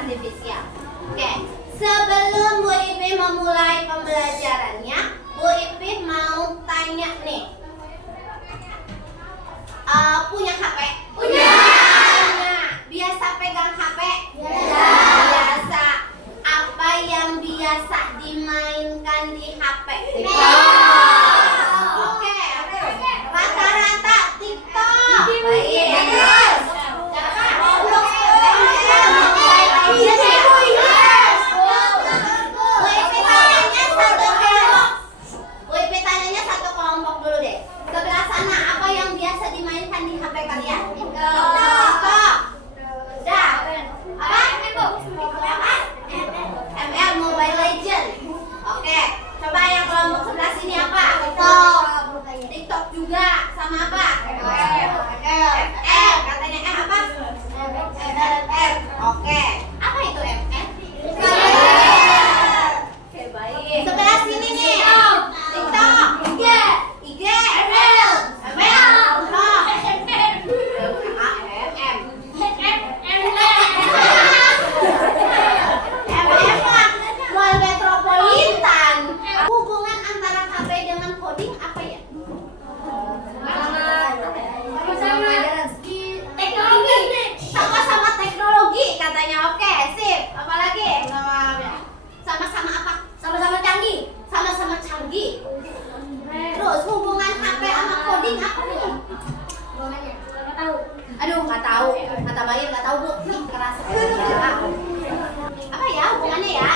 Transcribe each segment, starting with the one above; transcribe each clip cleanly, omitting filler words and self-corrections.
artifisial. Oke, sebelum Bu Ipih memulai pembelajarannya, Bu Ipih mau tanya nih. Punya HP? Punya. Biasa pegang HP? Biasa. Apa yang biasa dimainkan di HP? Oke. Rata-rata TikTok. Baik. Terus. Roblox, Mobile Legends. Bu Ipih tanyanya satu kelompok dulu deh. Sebelah sana apa yang biasa dimainkan di HP kalian? TikTok. Dah. Apa? ML, Mobile Legends. Oke. Coba yang kelompok sebelah sini apa? TikTok. TikTok juga sama apa? ML. Katanya apa? ML. Oke. Apa itu ML? Oke, baik. Sebelah sini nih. TikTok. IG. ML. Mall metropolitan. Hubungan antara HP dengan coding apa ya? Sama-sama teknologi katanya. Oke, sip. Apalagi? Sama-sama apa? Sama-sama canggih. Sama-sama canggih. Terus hubungan HP sama coding apa ya? Aduh, nggak tahu. Kata Bayu nggak tahu, Bu. Ih, keras. Apa ya hubungannya ya?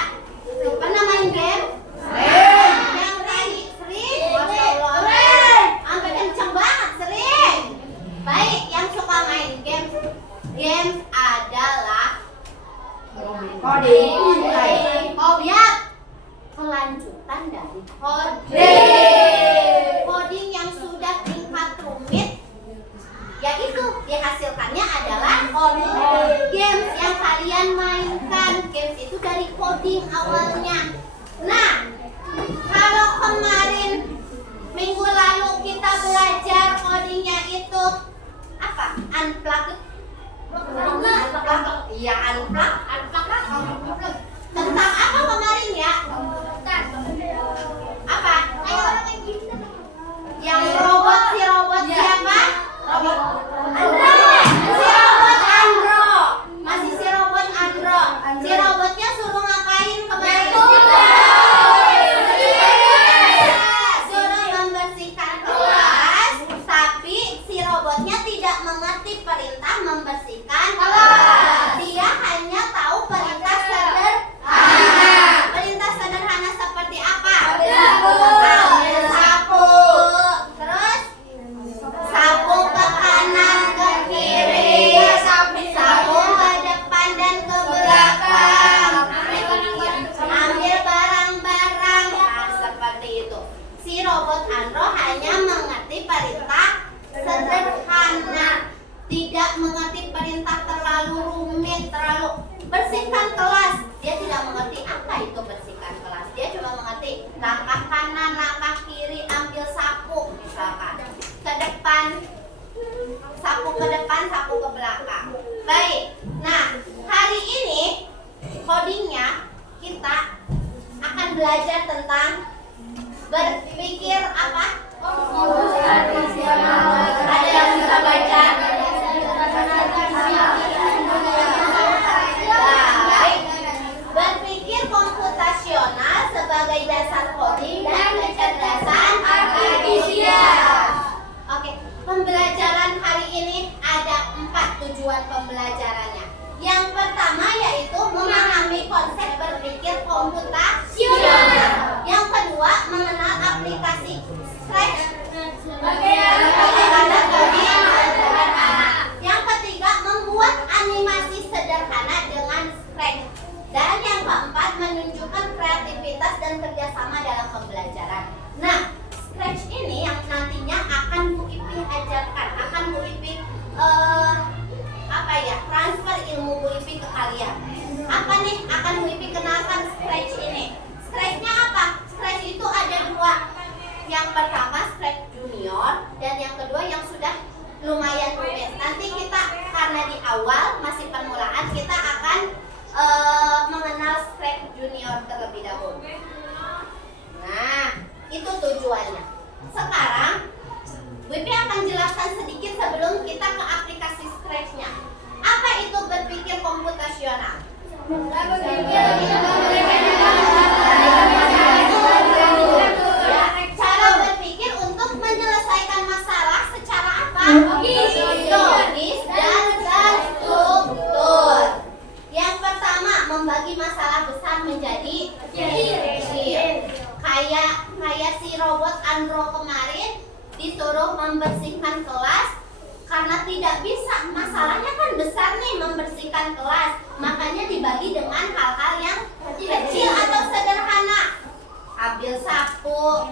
Pernah main game? Yang tadi sering? Masya Allah. Sampai kenceng banget, sering. Baik, yang suka main game. Games adalah coding. Oh ya, kelanjutan dari coding. Coding yang sudah tingkat rumit, yaitu dihasilkannya adalah coding. Games yang kalian mainkan, games itu dari coding awalnya. Nah, kalau kemarin minggu lalu kita belajar codingnya itu apa? Unplugged. Iya, unplugged. Tentang apa kemarin ya? Apa? Yang robot, si robot siapa? Robot si robot Andro. Masih si robot Andro. Si robotnya suruh ngapain kemarin? Suruh membersihkan kelas, tapi si robotnya tidak mengerti perintah membersihkan kelas. Dia hanya tahu perintah sederhana. Perintah sederhana seperti apa? Ambil sapu. Terus sapu ke kanan, ke kiri, sapu ke depan dan ke belakang, ambil barang-barang. Nah, seperti itu. Si robot Andro hanya mengerti perintah sederhana, tidak mengerti perintah terlalu rumit, terlalu bersihkan kelas. Dia tidak mengerti apa itu bersihkan kelas. Dia cuma mengerti langkah kanan, langkah kiri, ambil sapu misalkan. Ke depan, sapu ke depan, sapu ke belakang. Baik. Nah, hari ini codingnya kita akan belajar tentang berpikir apa? Ada yang bisa baca? Baik. Berpikir komputasional sebagai dasar coding dan kecerdasan artifisial. Oke, pembelajaran hari ini ada 4 tujuan pembelajarannya. Yang pertama yaitu memahami konsep berpikir komputasional. Yang kedua, mengenal aplikasi Scratch. Yang ketiga, membuat animasi sederhana dengan Scratch. Dan yang keempat, menunjukkan kreativitas dan kerjasama dalam pembelajaran. Nah, Scratch ini yang nantinya akan Bu Ipih ajarkan, akan Bu Ipih transfer ilmu Bu Ipih ke kalian. Apa nih akan Bu Ipih kenalkan Scratch ini? Scratch-nya apa? Scratch itu ada 2. Yang pertama Scratch Junior dan yang kedua yang sudah lumayan rumit. Nanti kita karena di awal masih permulaan, kita akan mengenal Scratch Junior terlebih dahulu. Nah, itu tujuannya. Sekarang WP akan jelaskan sedikit sebelum kita ke aplikasi Scratch-nya. Apa itu berpikir komputasional? Cara berpikir untuk menyelesaikan masalah secara apa? Logis dan terstruktur. Yang pertama, membagi masalah besar menjadi kecil. Kayak si robot Andro kemarin disuruh membersihkan kelas karena tidak bisa, masalahnya kan besar nih membersihkan kelas, makanya dibagi dengan hal-hal yang kecil atau sederhana. Ambil sapu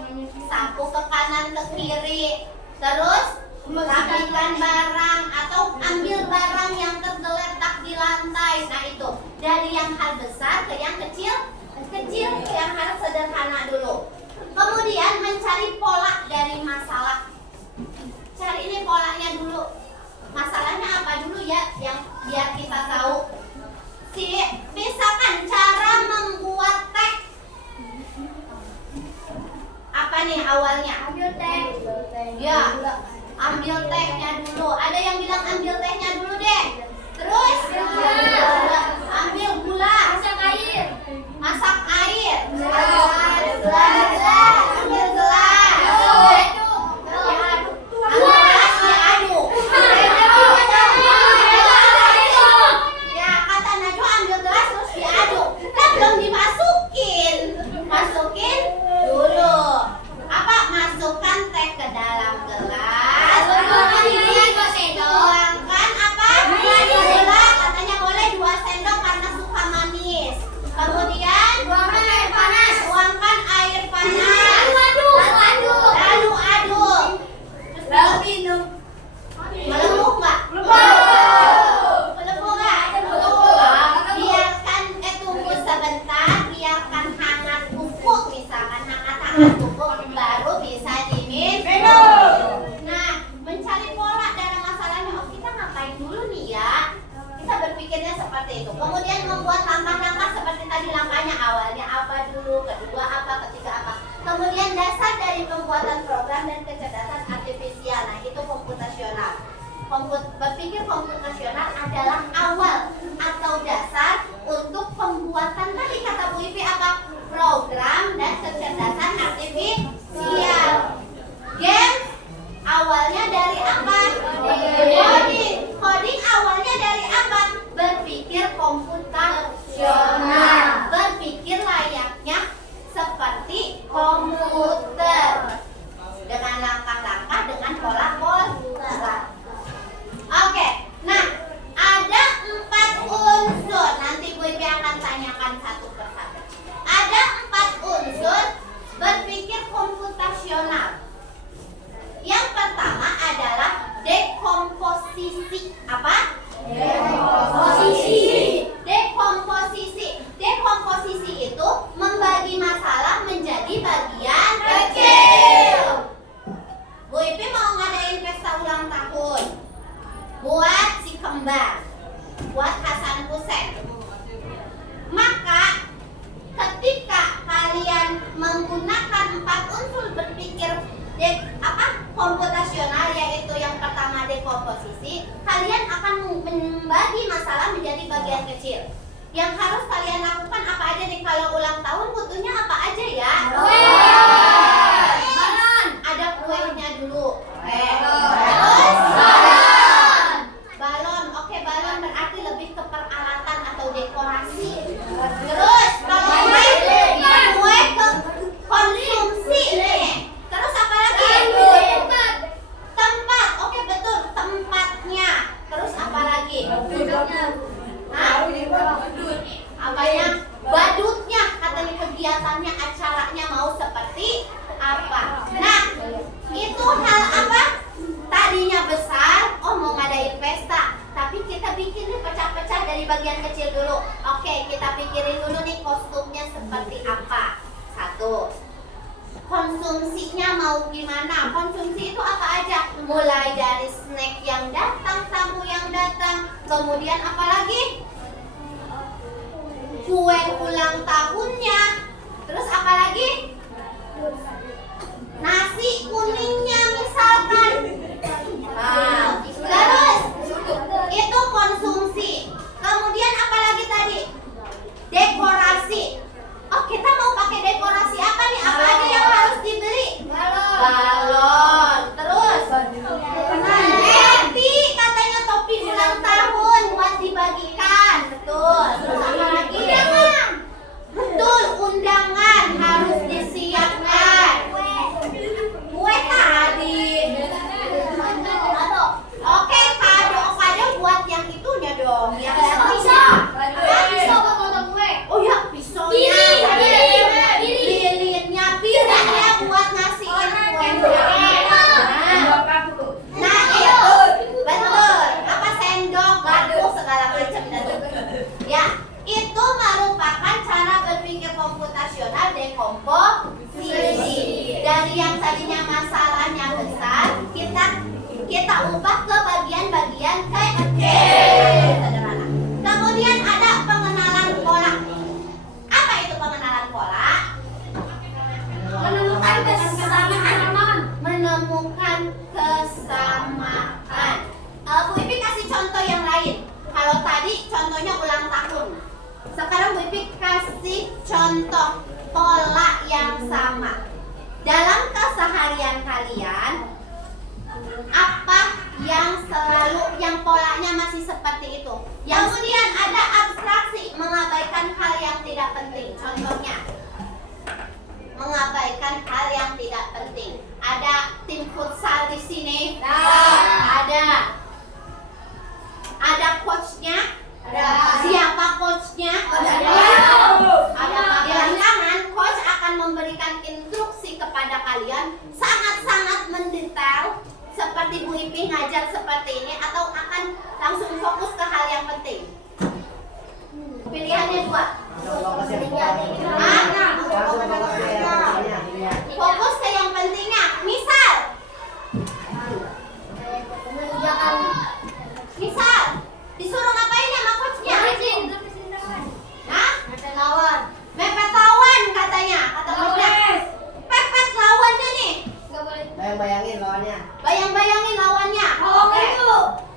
ke kanan ke kiri, terus rapikan barang atau ambil barang yang tergeletak di lantai. Nah itu dari yang hal besar ke yang kecil yang harus sederhana dulu. Kemudian mencari pola dari masalah. Cari ini polanya dulu. Masalahnya apa dulu ya, yang biar kita tahu. Misalkan cara membuat teh. Apa nih awalnya? Ambil teh. Ya, ambil tehnya dulu. Ada yang bilang ambil tehnya dulu deh. Terus ambil gula. Masak air. Ambil gelas. Ambil gelas diaduk. Ya kata Najwa ambil gelas terus diaduk. Kan belum dimasukin. Masukin dulu. Apa? Masukkan teh ke dalam gelas. Tuangkan apa? Gula. Katanya boleh 2 sendok karena suka manis. Kemudian tuangkan air panas. Lalu aduk. Terus minum. Melembung nggak? Melembung nggak? Biarkan tunggu sebentar. Biarkan hangat pupuk, misalkan hangat pupuk baru bisa diminum. Nah, mencari pola dari masalahnya. Oh, kita ngapain dulu nih ya? Kita berpikirnya seperti itu. Kemudian membuat langkah-langkah seperti tadi, langkahnya awalnya apa dulu, kedua apa, ketiga apa. Kemudian dasar dari pembuatan program dan kecerdasan artifisial. Nah, itu komputasional. Berpikir komputasional adalah awal atau dasar untuk pembuatan tadi kata Bu Ivi apa? Program dan kecerdasan artifisial. Game awalnya dari apa? Coding awalnya dari apa? Berpikir komputasional. Berpikir layaknya seperti komputer dengan langkah-langkah, dengan pola-pola. Oke, nah ada 4 unsur. Nanti Bu Ivi akan tanyakan satu persatu. Ada 4 unsur berpikir komputasional. Yang pertama adalah dekomposisi. Apa? Dekomposisi itu membagi masalah menjadi bagian kecil. Bu Ipi mau ngadain pesta ulang tahun buat si kembar, buat Hasan Hussein. Maka ketika kalian menggunakan 4 unsur berpikir komputasional, yaitu yang pertama dekomposisi, kalian akan membagi masalah menjadi bagian kecil. Yang harus kalian lakukan apa aja nih kalau ulang tahun? Butuhnya apa aja ya? Balon. Ada kuenya dulu. Terus balon. Oke, balon berarti lebih ke peralatan atau dekorasi. Terus kalau kue ke konsumsi nih. Terus apa lagi? Tempat. Oke, betul, tempatnya. Terus apa lagi? Apanya? Badutnya, katanya kegiatannya, acaranya mau seperti apa. Nah, itu hal apa? Tadinya besar, mau ngadain pesta, tapi kita bikin nih pecah-pecah dari bagian kecil dulu. Oke, kita pikirin dulu nih kostumnya seperti apa. 1. Konsumsinya mau gimana? Konsumsi itu apa aja? Mulai dari snack yang datang, tamu yang datang, kemudian apa lagi? ulang tahunnya. Terus apa lagi? Nasi kuningnya misalkan. Nah, terus itu konsumsi. Kemudian apa lagi tadi? Dekorasi. Oh, kita mau pakai dekorasi apa nih? Apa aja yang harus dibeli? Balon. Terus topi, katanya topi ulang tahun buat dibagikan. Betul. Terus apa lagi? Betul, undangan harus disiapkan. Kue tadi. Oke, kado buat yang itunya dong. Yang pisau buat kue. Oh ya, pisaunya. Lilinnya, piringnya buat ngasihin kue. Nah, itu betul. Apa sendok, garpu segala macam itu. Ya, itu merupakan cara berpikir komputasional dekomposisi. Dari yang tadinya masalahnya besar, kita ubah ke bagian-bagian kecil. Sederhana. Kemudian ada pengenalan pola. Apa itu pengenalan pola? Menemukan kesamaan. Bu Ipi kasih contoh yang lain. Kalau tadi contohnya ulang tahun. Sekarang Bu Ipi kasih contoh pola yang sama. Dalam keseharian kalian, apa yang polanya masih seperti itu? Kemudian ada abstraksi, mengabaikan hal yang tidak penting. Contohnya, mengabaikan hal yang tidak penting. Ada tim futsal di sini. Ada coachnya. Siapa coachnya? Ada belakangan coach akan memberikan instruksi kepada kalian sangat-sangat mendetail, seperti Bu Ipi ngajar seperti ini, atau akan langsung fokus ke hal yang penting. Pilihannya dua. Fokus ke yang pentingnya. Misal disuruh ngapain sama coachnya? Mepet lawan katanya. Kata coachnya, pepet lawannya nih. Bayang-bayangin lawannya. Bayang-bayangin lawannya. Oke.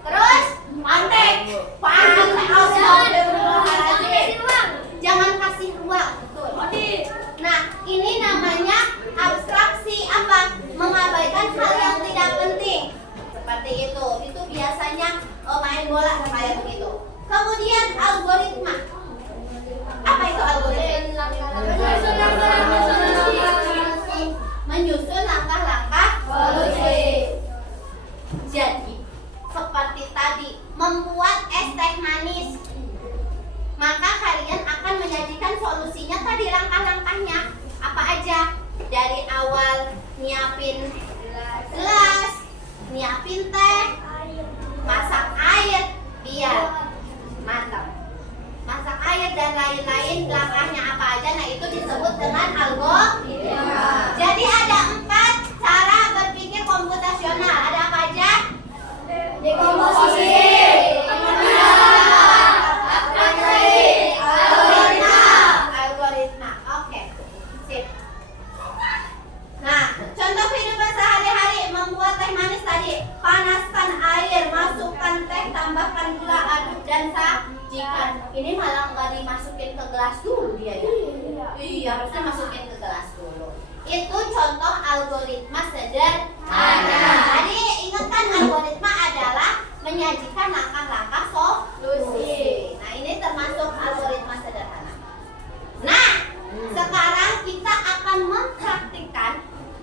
Terus pantek. Jangan kasih ruang. Betul. Nah, ini namanya abstraksi apa? Mengabaikan hal yang tidak penting. Seperti itu. Itu biasanya main bola kayak begitu. Kemudian algoritma. Apa itu algoritma? Menyusun langkah-langkah solusi. Jadi, seperti tadi, membuat es teh manis. Maka kalian akan menyajikan solusinya tadi, langkah-langkahnya. Apa aja? Dari awal nyiapin gelas, nyiapin teh, masak air biar matang. Masak air dan lain-lain, langkahnya apa aja, nah itu disebut dengan algoritma. Jadi ada 4 cara berpikir komputasional. Ada apa aja? Dekomposisi, algoritma. Oke, sip. Nah, contoh kehidupan sehari-hari, membuat teh manis tadi. Panaskan air, masukkan teh, tambahkan gula, aduk dan sajikan. Ini malah nggak dimasukin ke gelas dulu dia ya? Iya, harusnya masukin ke gelas dulu. Itu contoh algoritma sederhana. Tadi ingatkan, algoritma adalah menyajikan langkah-langkah solusi. Nah, ini termasuk algoritma sederhana. Nah, sekarang kita akan mempraktikkan.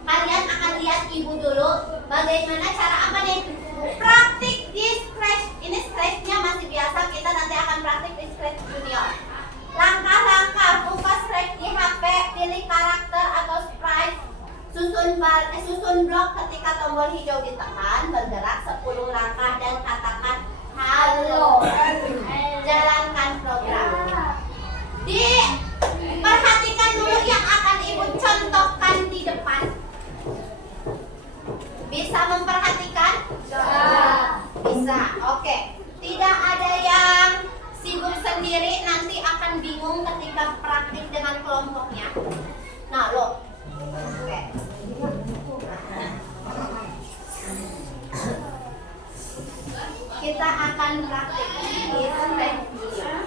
Kalian akan lihat ibu dulu bagaimana cara apa nih? Praktik di Scratch. Ini Scratch-nya masih biasa, kita nanti akan praktik di Scratch Junior. Langkah-langkah, buka Scratch di HP, pilih karakter atau sprite, susun blok ketika tombol hijau ditekan, bergerak 10 langkah dan katakan halo. Jalankan program. Perhatikan dulu yang akan ibu contohkan di depan. Bisa memperhatikan? Bisa. Oke. Tidak ada yang sibuk sendiri, nanti akan bingung ketika praktik dengan kelompoknya. Nah, lo. Oke. Kita akan praktik di Sprite Junior.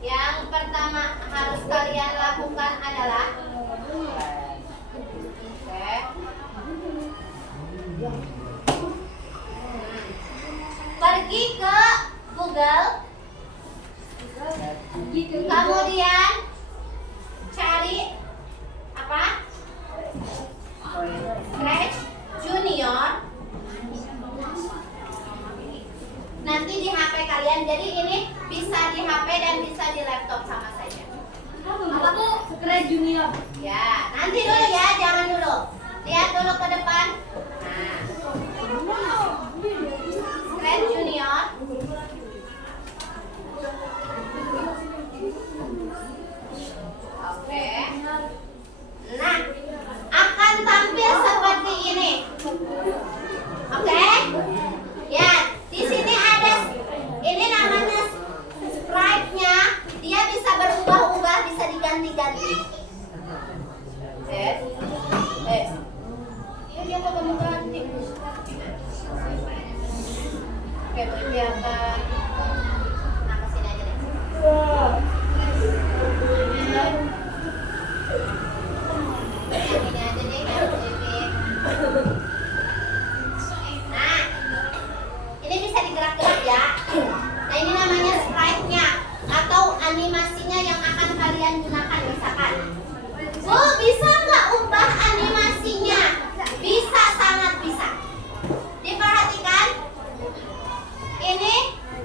Yang pertama harus kalian lakukan adalah pergi ke Google, kemudian cari apa? Sprite Junior. Nanti di HP kalian, jadi ini bisa di HP dan bisa di laptop sama saja. Apa Bu? Sprite Junior. Ya, nanti dulu ya, jangan dulu. Lihat dulu ke depan. Nah, Sprite Junior. Oke. Nah, akan tampil seperti ini. Oke? Ya, di sini ada ini namanya sprite-nya. Dia bisa berubah-ubah, bisa diganti-ganti. Dia mau kamu ganti. Oke, biarkan. Nah, kesini aja deh. Ini aja deh, yang lebih. Nah, ini bisa digerak-gerak ya. Nah, ini namanya sprite-nya atau animasinya yang akan kalian gunakan misalkan. Oh, bisa nggak ubah animasinya? Bisa, sangat bisa. Diperhatikan. Ini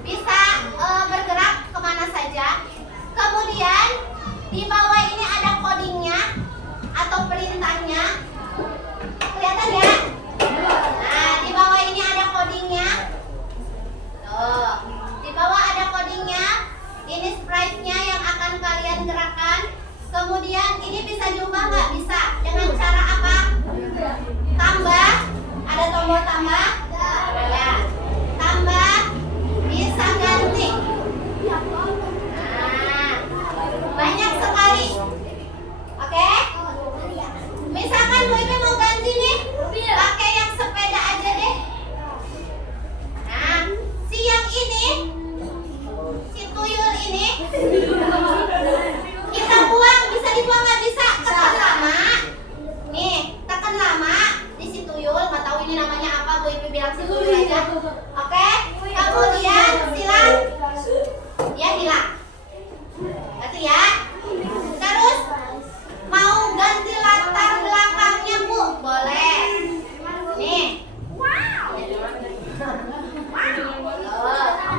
bisa bergerak kemana saja. Kemudian di bawah ini ada codingnya atau perintahnya. Kelihatan ya? Nah, di bawah ini ada codingnya. Tuh, di bawah ada codingnya. Ini sprite-nya yang akan kalian gerakkan. Kemudian ini bisa diubah nggak? Bisa. Dengan cara apa? Tambah. Ada tombol tambah. Ya. Tambah. Bisa ganti. Nah, banyak sekali. Oke? Misalkan Bu Ipi mau ganti nih, pakai yang sepeda aja deh. Nah, si yang ini, si tuyul ini, kita buang, bisa dibuang nggak bisa? Tekan lama. Nih, tekan lama di si tuyul, nggak tahu ini namanya apa, Bu Ipi bilang si tuyul aja. Oke? Kemudian silang, ya hilang. Berarti ya. Terus mau ganti latar belakangnya Bu? Boleh. Nih.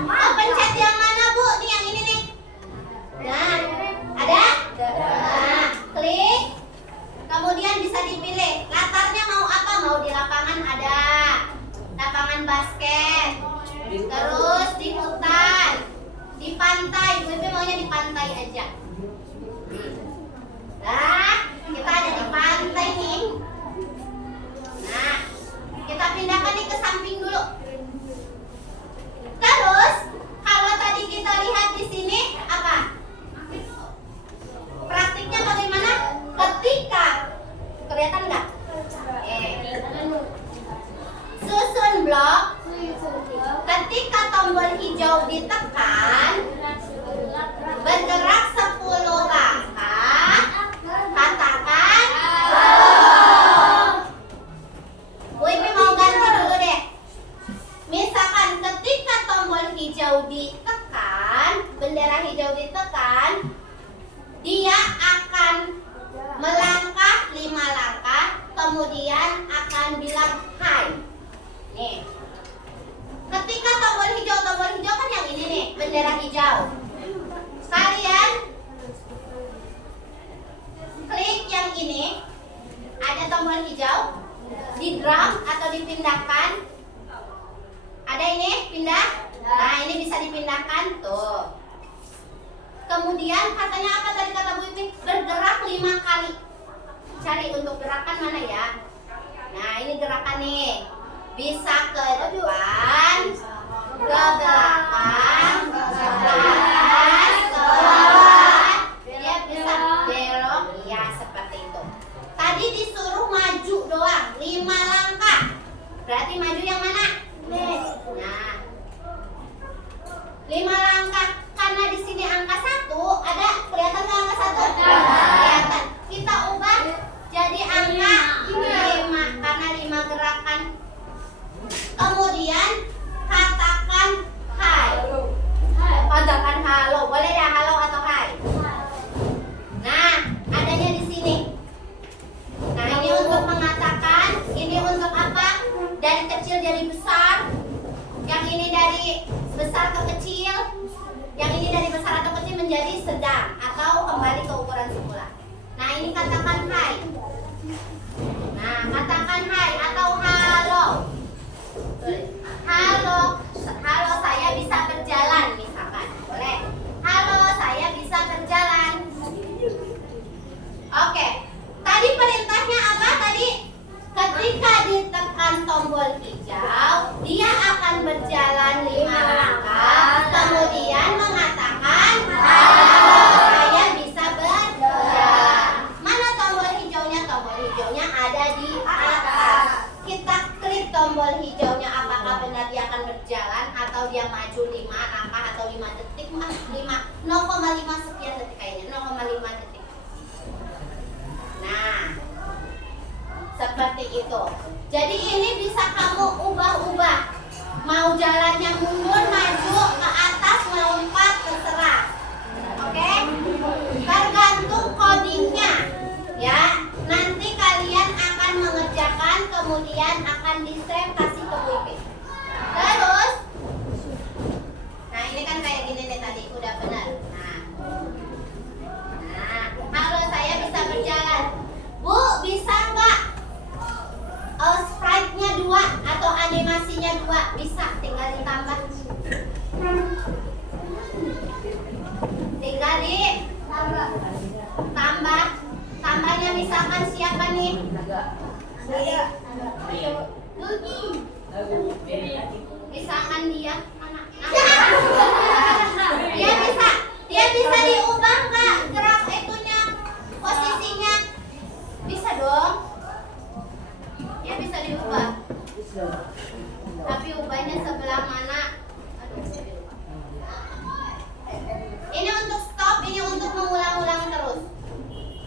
Oh, pencet yang mana Bu? Nih yang ini nih. Nah, ada? Nah, klik. Kemudian bisa dipilih. Latarnya mau apa? Mau di lapangan ada. Lapangan basket. Terus di hutan. Di pantai. Bu Ipi maunya di pantai aja. Nah, kita ada di pantai nih. Nah, kita pindahkan nih ke samping dulu. Terus, kalau tadi kita lihat di sini apa? Praktiknya bagaimana? Ketika kelihatan nggak? Susun blok. Ketika tombol hijau ditekan, bergerak 10 langkah. Katakan Bu Ipi mau ganti dulu deh. Misalkan ketika tombol hijau ditekan, bendera hijau ditekan, dia akan melangkah 5 langkah, kemudian akan bilang hai. Nih. Ketika tombol hijau kan yang ini nih, bendera hijau. Kalian klik yang ini, ada tombol hijau, di drag atau dipindahkan. Ada ini, pindah. Nah, ini bisa dipindahkan tuh. Kemudian katanya apa tadi kata Bu Ipi? Bergerak 5 kali. cari untuk gerakan mana ya? Nah, ini gerakan nih. Bisa ke depan, ke belakang, ke atas, ke bawah. Dia bisa belok, ya seperti itu. Tadi disuruh maju doang, 5 langkah. Berarti maju yang mana? Nah, 5 langkah. Karena di sini angka 1, ada kelihatan nggak angka 1? Kelihatan. Kita ubah jadi angka 5 karena 5 gerakan. Kemudian katakan hai. Katakan halo. Boleh ya halo atau hai? Nah, adanya di sini. Nah, ini untuk mengatakan, ini untuk apa? Dari kecil jadi besar. Yang ini dari besar ke kecil. Yang ini dari besar atau kecil menjadi sedang atau kembali ke ukuran semula. Nah, ini katakan hai. Nah, katakan hai atau halo. Halo, halo saya bisa berjalan misalkan. Boleh. Halo, saya bisa berjalan. Oke. Tadi perintahnya apa tadi? Ketika ditekan tombol hijau, dia akan berjalan 5 langkah, kemudian mengatakan, halo, saya bisa berjalan. Mana tombol hijaunya? Tombol hijaunya ada di atas. Kita klik tombol hijaunya, apakah benar dia akan berjalan atau dia maju 5 langkah atau 5 detik, 0,5 sekian detik kayaknya, 0,5 detik. Nah, seperti itu. Jadi ini bisa kamu ubah-ubah. Mau jalannya mundur, maju, ke atas, melompat, terserah. Oke? Tergantung codingnya. Ya, nanti kalian akan mengerjakan, kemudian akan di-save, kasih ke Bu Ipin. Terus, nah ini kan kayak gini nih tadi, udah benar. Nah, halo saya bisa berjalan. Bu, bisa nggak sprite-nya 2 atau animasinya 2? Bisa, tinggal ditambah. Tinggal ditambah. Tambahnya misalkan siapa nih? Misalkan dia anak. Dia bisa diubah nggak gerak itunya, posisinya? Bisa dong. Dia bisa diubah. Tapi ubahnya sebelah mana? Aduh, saya lupa. Ini untuk stop, ini untuk mengulang-ulang terus.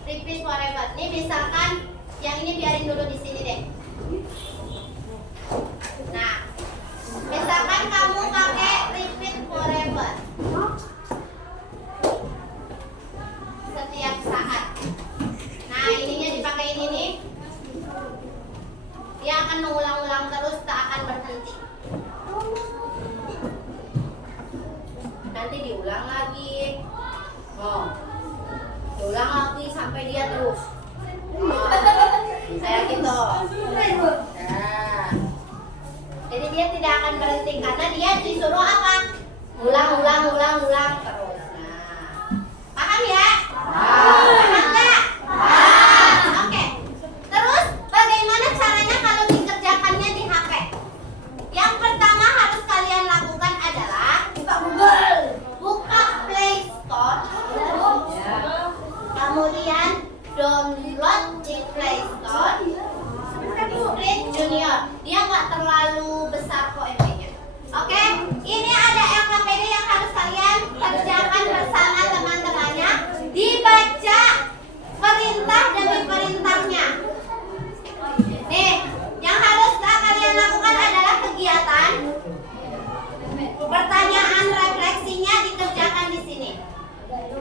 Repeat forever. Ini misalkan yang ini biarin dulu di sini deh. Nah, misalkan kamu pakai repeat forever setiap saat. Nah, ininya dipakai ini nih. Dia akan mengulang-ulang terus, tak akan berhenti. Nanti diulang lagi. Oh, diulang lagi sampai dia terus. Oh, kayak gitu. Nah, jadi dia tidak akan berhenti karena dia disuruh apa? Ulang terus. Nah, paham ya? Paham nggak? Oke. Terus bagaimana caranya kalau dikerjakannya di HP? Yang pertama harus kalian lakukan adalah buka Google, buka Play Store, kemudian download di Play Store Sprite Junior. Dia nggak terlalu besar kok MP-nya. Oke, ini ada LKPD yang harus kalian kerjakan bersama teman-temannya. Dibaca perintah demi perintahnya. Nih, yang harus kalian lakukan adalah kegiatan. Pertanyaan refleksinya dikerjakan di sini.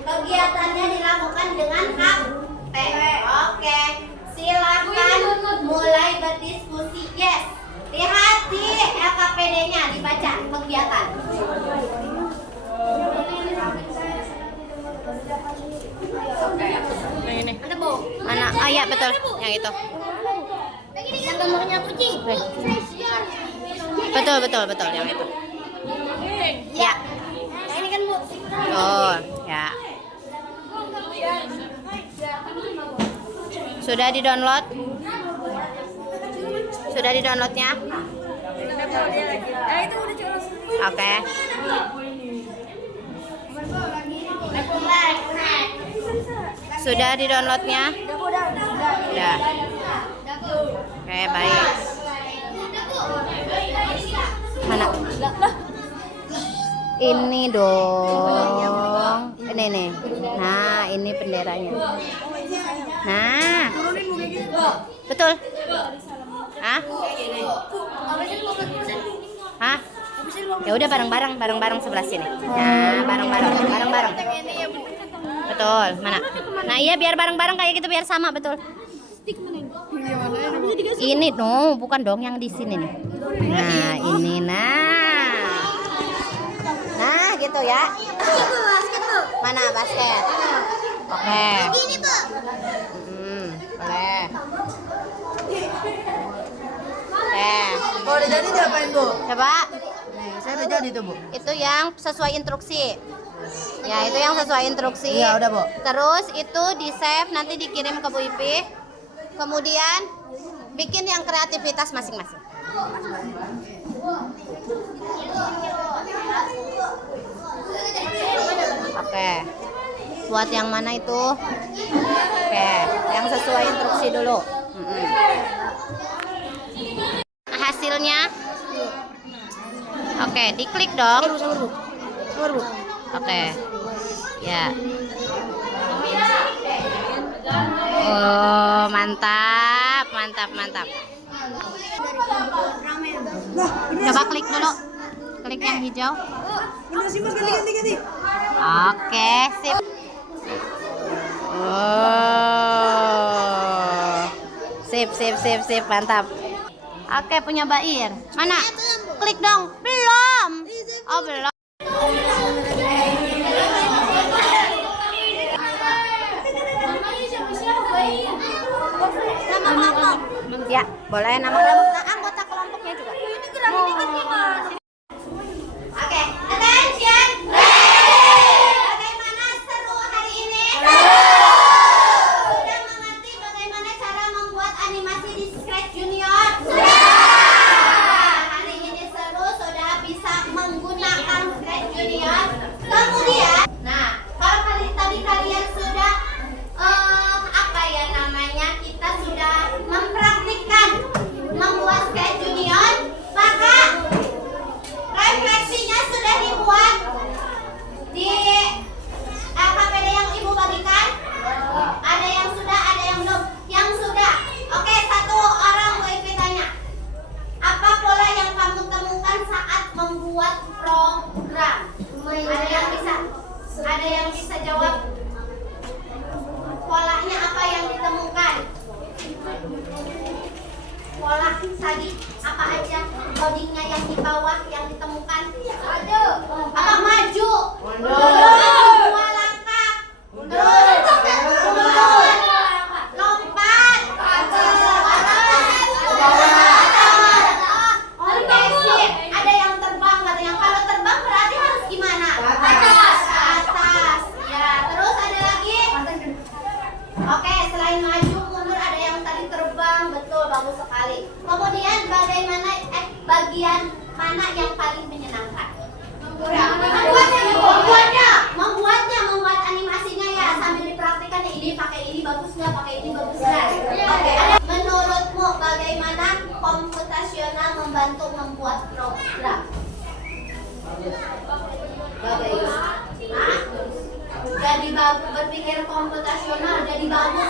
Kegiatannya dilakukan dengan HP. Oke, silakan mulai berdiskusi. Yes, lihat di LKPD-nya, dibaca kegiatan. Ini. Mana? Ah ya betul, yang itu. Gambarnya kucing. Betul yang itu. Ya. Nah, ini kan Bu. Oh, ya. Sudah di-download? Sudah di-downloadnya? Oke. Sudah di-downloadnya? Sudah. Oke, baik. Mana? Ini dong. Ini nih. Nah, ini benderanya. Nah. Betul. Hah? Hah? Ya udah bareng-bareng sebelah sini. Nah, bareng-bareng. Betul. Mana? Nah, iya biar bareng-bareng kayak gitu biar sama, betul. Ini no, bukan dong yang di sini nih. Nah, ini Nah, gitu ya. Mana basket? Oke. Boleh. Kalau udah jadi diapain, Bu? Coba. Nih, saya udah jadi tuh, Bu. Itu yang sesuai instruksi. Ya, itu yang sesuai instruksi. Iya, udah, Bu. Terus itu di-save, nanti dikirim ke Bu Ipi. Kemudian bikin yang kreativitas masing-masing. Oke. Buat yang mana itu? Oke, yang sesuai instruksi dulu. Hasilnya? Oke, diklik dong. Oke. Ya. Oh, mantap. Coba klik dulu. Klik yang hijau. Oke, sip. Oh. Sip, mantap. Oke, punya Bair. Mana? Klik dong. Belum. Oh, belum. Nama kelompok. Ya, boleh nama anggota kelompoknya juga. Oke, attention. Bagaimana seru hari ini? Sudah mengerti bagaimana cara membuat animasi di Scratch Junior? Hari ini seru, sudah bisa menggunakan Scratch Junior. Kemudian, nah, kalau tadi kalian sudah kita sudah mempraktikkan membuat Scratch Junior, maka refleksinya sudah dibuat di KPD yang Ibu bagikan. Ada yang sudah, ada yang belum. Yang sudah, oke, satu orang Bu Ipi tanya, apa pola yang kamu temukan saat membuat program? Ada yang bisa jawab? Polanya apa yang ditemukan? Pola tadi apa aja? Codingnya yang di bawah yang ditemukan? Ada. Apa maju? Dua langkah. Lompat. Oke, sip. Ada yang terbang katanya. Kalau terbang berarti harus gimana? Atas. Ya, terus ada lagi? Oke, selain maju, mundur, ada yang tadi terbang, betul, bagus sekali. Kemudian bagaimana bagian mana yang paling menyenangkan? Membuat animasinya ya, sambil dipraktikkan ya, ini pakai ini bagus nggak, pakai ini bagus nggak. Oke, menurutmu bagaimana komputasional membantu membuat program? Bagus. Jadi berpikir komputasional jadi bagus